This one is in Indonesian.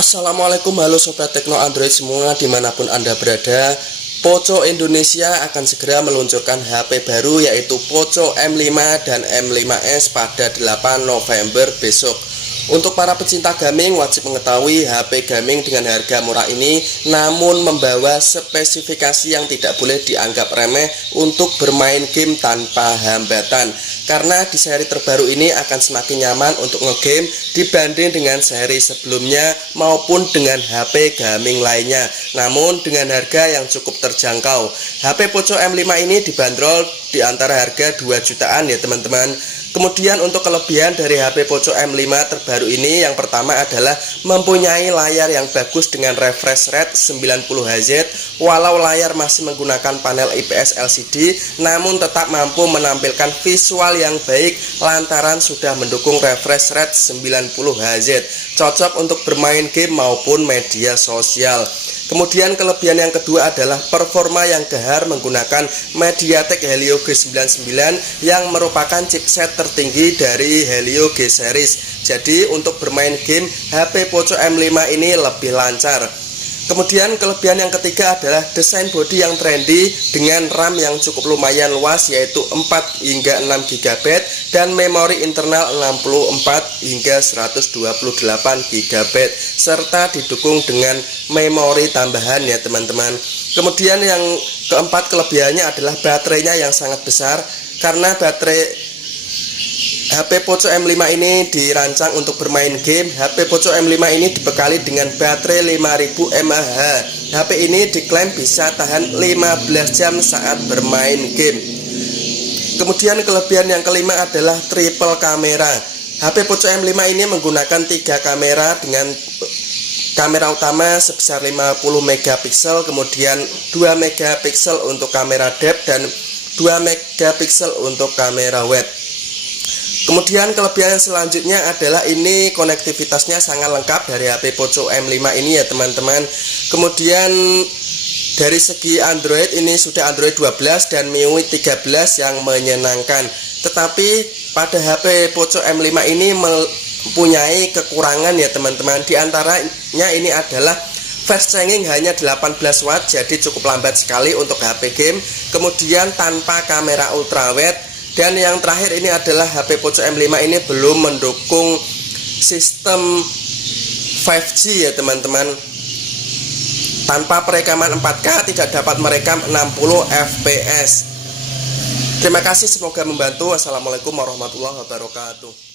Assalamualaikum, halo Sobat Tekno Android semua dimanapun Anda berada. Poco Indonesia akan segera meluncurkan HP baru yaitu Poco M5 dan M5s pada 8 November besok. Untuk para pecinta gaming wajib mengetahui HP gaming dengan harga murah ini namun membawa spesifikasi yang tidak boleh dianggap remeh untuk bermain game tanpa hambatan. Karena di seri terbaru ini akan semakin nyaman untuk ngegame dibanding dengan seri sebelumnya maupun dengan HP gaming lainnya. Namun dengan harga yang cukup terjangkau. HP Poco M5 ini dibanderol di antara harga 2 jutaan ya teman-teman. Kemudian untuk kelebihan dari HP Poco M5 terbaru ini, yang pertama adalah mempunyai layar yang bagus dengan refresh rate 90Hz. Walau layar masih menggunakan panel IPS LCD, namun tetap mampu menampilkan visual yang baik lantaran sudah mendukung refresh rate 90Hz. Cocok untuk bermain game maupun media sosial. Kemudian kelebihan yang kedua adalah performa yang gahar menggunakan MediaTek Helio G99 yang merupakan chipset tertinggi dari Helio G series. Jadi untuk bermain game HP Poco M5 ini lebih lancar. Kemudian kelebihan yang ketiga adalah desain bodi yang trendy dengan RAM yang cukup lumayan luas yaitu 4 hingga 6 GB dan memori internal 64 hingga 128 GB serta didukung dengan memori tambahan ya teman-teman. Kemudian yang keempat kelebihannya adalah baterainya yang sangat besar karena baterai HP Poco M5 ini dirancang untuk bermain game. HP Poco M5 ini dibekali dengan baterai 5000 mAh. HP ini diklaim bisa tahan 15 jam saat bermain game. Kemudian kelebihan yang kelima adalah triple kamera. HP Poco M5 ini menggunakan 3 kamera dengan kamera utama sebesar 50 megapiksel, kemudian 2 megapiksel untuk kamera depth dan 2 megapiksel untuk kamera wide. Kemudian kelebihan selanjutnya adalah ini konektivitasnya sangat lengkap dari HP Poco M5 ini ya teman-teman. Kemudian dari segi Android ini sudah Android 12 dan MIUI 13 yang menyenangkan. Tetapi pada HP Poco M5 ini mempunyai kekurangan ya teman-teman. Di antaranya ini adalah fast charging hanya 18 watt, jadi cukup lambat sekali untuk HP game. Kemudian tanpa kamera ultrawide. Dan yang terakhir ini adalah HP Poco M5 ini belum mendukung sistem 5G ya teman-teman. Tanpa perekaman 4K tidak dapat merekam 60 fps. Terima kasih, semoga membantu. Wassalamualaikum warahmatullahi wabarakatuh.